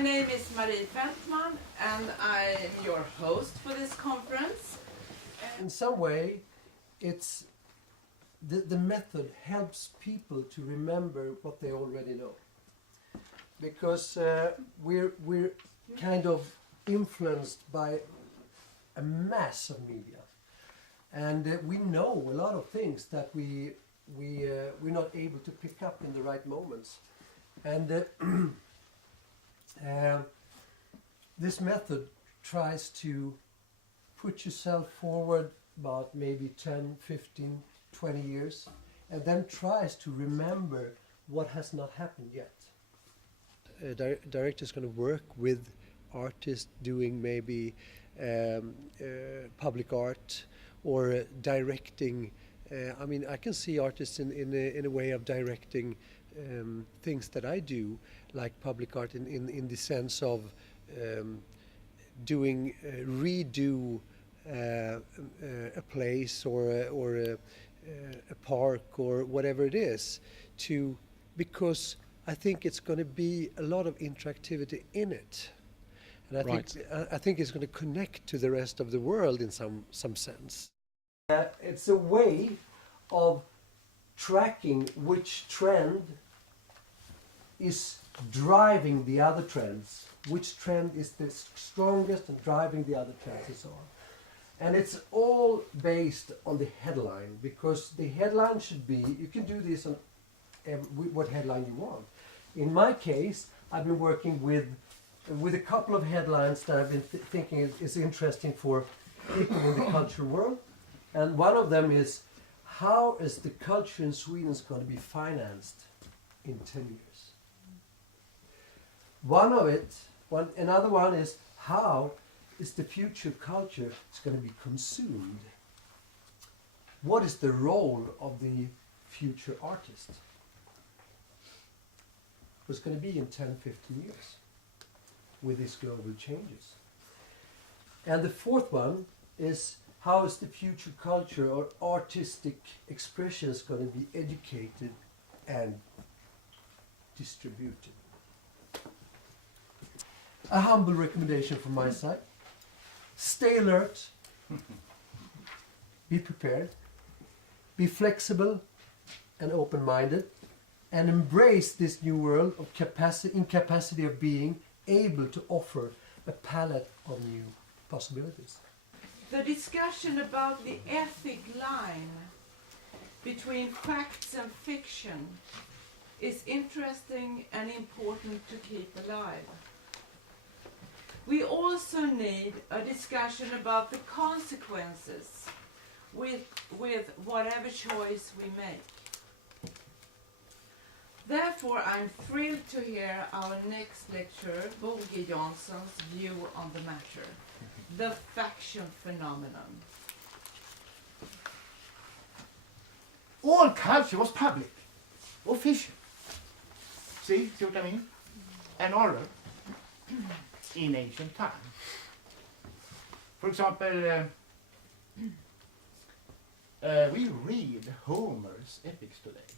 My name is Marie Fältman and I'm your host for this conference. In some way, it's the method helps people to remember what they already know. Because we're kind of influenced by a mass of media. And we know a lot of things that we're not able to pick up in the right moments. And this method tries to put yourself forward about maybe 10, 15, 20 years, and then tries to remember what has not happened yet. A director is going to work with artists doing maybe public art or directing. I mean, I can see artists in a way of directing things that I do, like public art in the sense of doing redo a place or a park or whatever it is, because I think it's going to be a lot of interactivity in it, and I think it's going to connect to the rest of the world in some sense. It's a way of tracking which trend is driving the other trends, which trend is the strongest and driving the other trends and so on. And it's all based on the headline, because the headline should be, you can do this on what headline you want. In my case, I've been working with a couple of headlines that I've been thinking is interesting for people in the culture world. And one of them is, how is the culture in Sweden going to be financed in 10 years? Another one is, how is the future culture going to be consumed? What is the role of the future artist? What's going to be in 10, 15 years with these global changes? And the fourth one is, how is the future culture or artistic expressions going to be educated and distributed? A humble recommendation from my side. Stay alert, be prepared, be flexible and open-minded, and embrace this new world of incapacity of being able to offer a palette of new possibilities. The discussion about the ethic line between facts and fiction is interesting and important to keep alive. We also need a discussion about the consequences with whatever choice we make. Therefore, I'm thrilled to hear our next lecturer, Bo G. Jansson's view on the matter, the faction phenomenon. All culture was public, official. See what I mean? And oral. In ancient times. For example, we read Homer's epics today.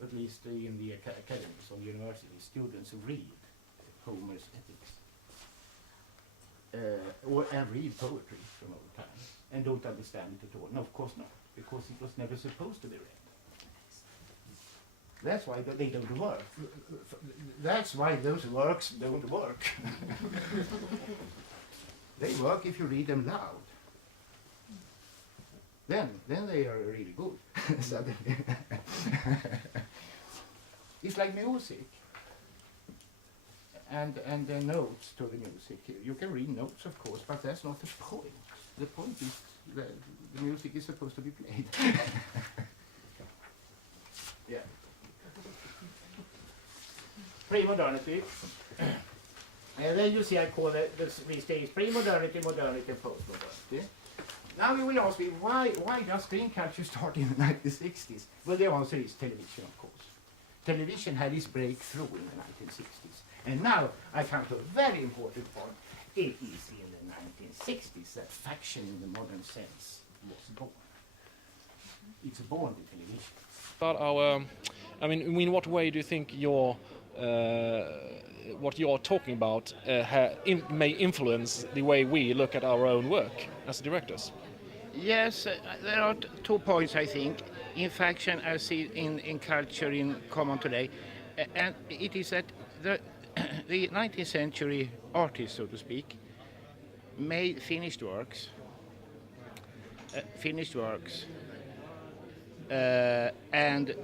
At least in the academies of universities, students read Homer's epics. And read poetry from old times and don't understand it at all. No, of course not, because it was never supposed to be read. That's why they don't work. That's why those works don't work. They work if you read them loud. Then they are really good. It's like music. And the notes to the music. You can read notes, of course, but that's not the point. The point is that the music is supposed to be played. Yeah. Pre-modernity. And then you see I call it these days pre-modernity, modernity, and post-modernity. Now you will ask me, why does screen culture start in the 1960s? Well, the answer is television, of course. Television had its breakthrough in the 1960s. And now I come to a very important point. It is in the 1960s that faction in the modern sense was born. It's born in television. But in what way do you think your what you're talking about may influence the way we look at our own work as directors. Yes, there are 2 points, I think. In faction, I see in culture in common today, and it is that the 19th century artists, so to speak, made finished works, and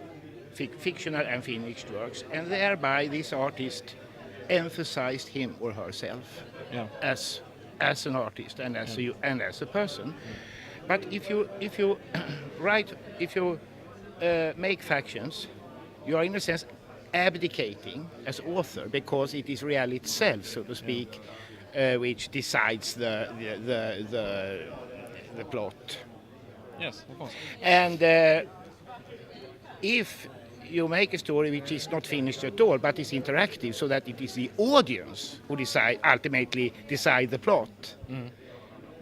fictional and finished works, and thereby this artist emphasized him or herself as an artist and as a person. But if you make factions, you are in a sense abdicating as author, because it is reality itself, so to speak, which decides the plot. Yes, of course. And if you make a story which is not finished at all, but is interactive, so that it is the audience who ultimately decide the plot,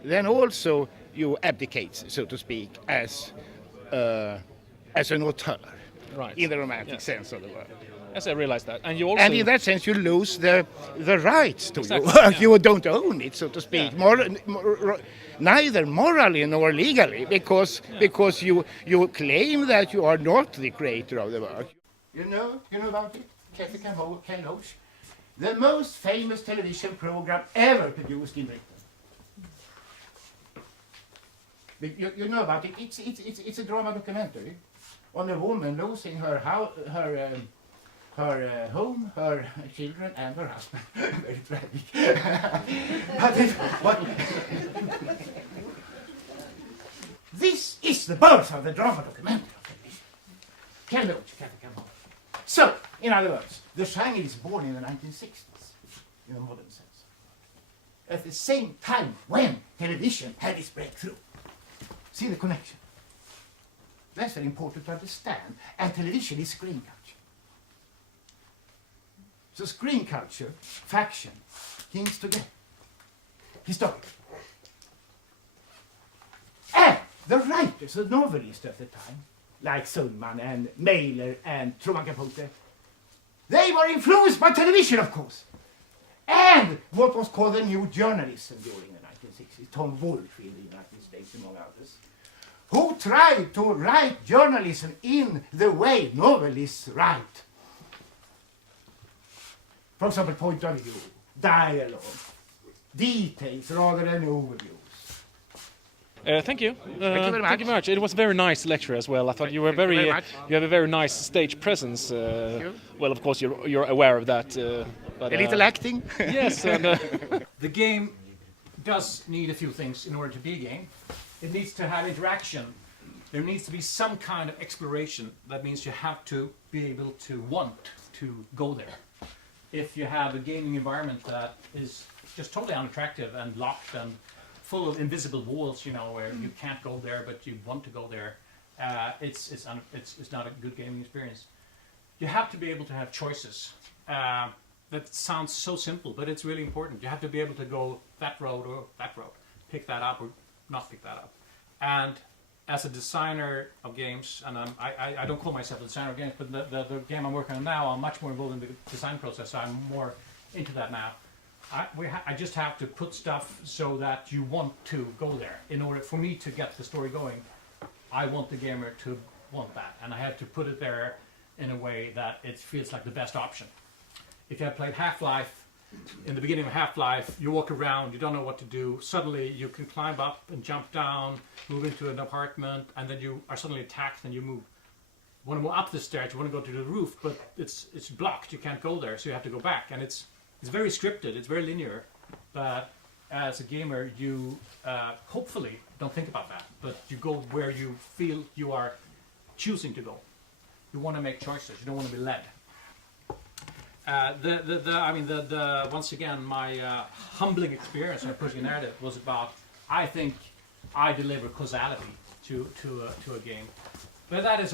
then also you abdicate, so to speak, as an author, Right. in the romantic sense of the word. Yes, I realize that. And you also... And in that sense, you lose the rights to Exactly, your work. yeah. You don't own it, so to speak. Yeah. Neither morally nor legally, because you claim that you are not the creator of the work. You know about it? Ken Loach, the most famous television program ever produced in Britain. You know about it? It's a drama documentary on a woman losing her home, her children, and her husband. Very tragic. This is the birth of the drama documentary. Ken Loach, Kathy Campbell. So, in other words, the genre is born in the 1960s, in a modern sense. At the same time when television had its breakthrough. See the connection? That's very important to understand. And television is screen culture. So screen culture, faction, kings together. Historic. And the writers, the novelists at the time, like Sundman and Mailer and Truman Capote, they were influenced by television, of course. And what was called the new journalism during the 1960s, Tom Wolfe in the United States, among others, who tried to write journalism in the way novelists write. For example, point of view, dialogue, details rather than overviews. Thank you. Thank you very much. Thank you very much. It was a very nice lecture as well. I thought you were Thank you very, very much. you have a very nice stage presence. you. Well, of course, you're aware of that. But, A little acting. yes, and The game does need a few things in order to be a game. It needs to have interaction. There needs to be some kind of exploration. That means you have to be able to want to go there. If you have a gaming environment that is just totally unattractive and locked and full of invisible walls, you know, where you can't go there but you want to go there, it's not a good gaming experience. You have to be able to have choices. That sounds so simple, but it's really important. You have to be able to go that road or that road, pick that up or not pick that up. And as a designer of games, and I don't call myself a designer of games, but the game I'm working on now, I'm much more involved in the design process, so I'm more into that now. I just have to put stuff so that you want to go there. In order for me to get the story going, I want the gamer to want that, and I have to put it there in a way that it feels like the best option. If you have played Half-Life, in the beginning of Half-Life, you walk around, you don't know what to do. Suddenly, you can climb up and jump down, move into an apartment, and then you are suddenly attacked and you move. You want to go up the stairs, you want to go to the roof, but it's blocked, you can't go there, so you have to go back. And it's very scripted, it's very linear, but as a gamer, you hopefully don't think about that, but you go where you feel you are choosing to go. You want to make choices, you don't want to be led. Once again, my humbling experience of pushing narrative was about, I think I deliver causality to a game. But that is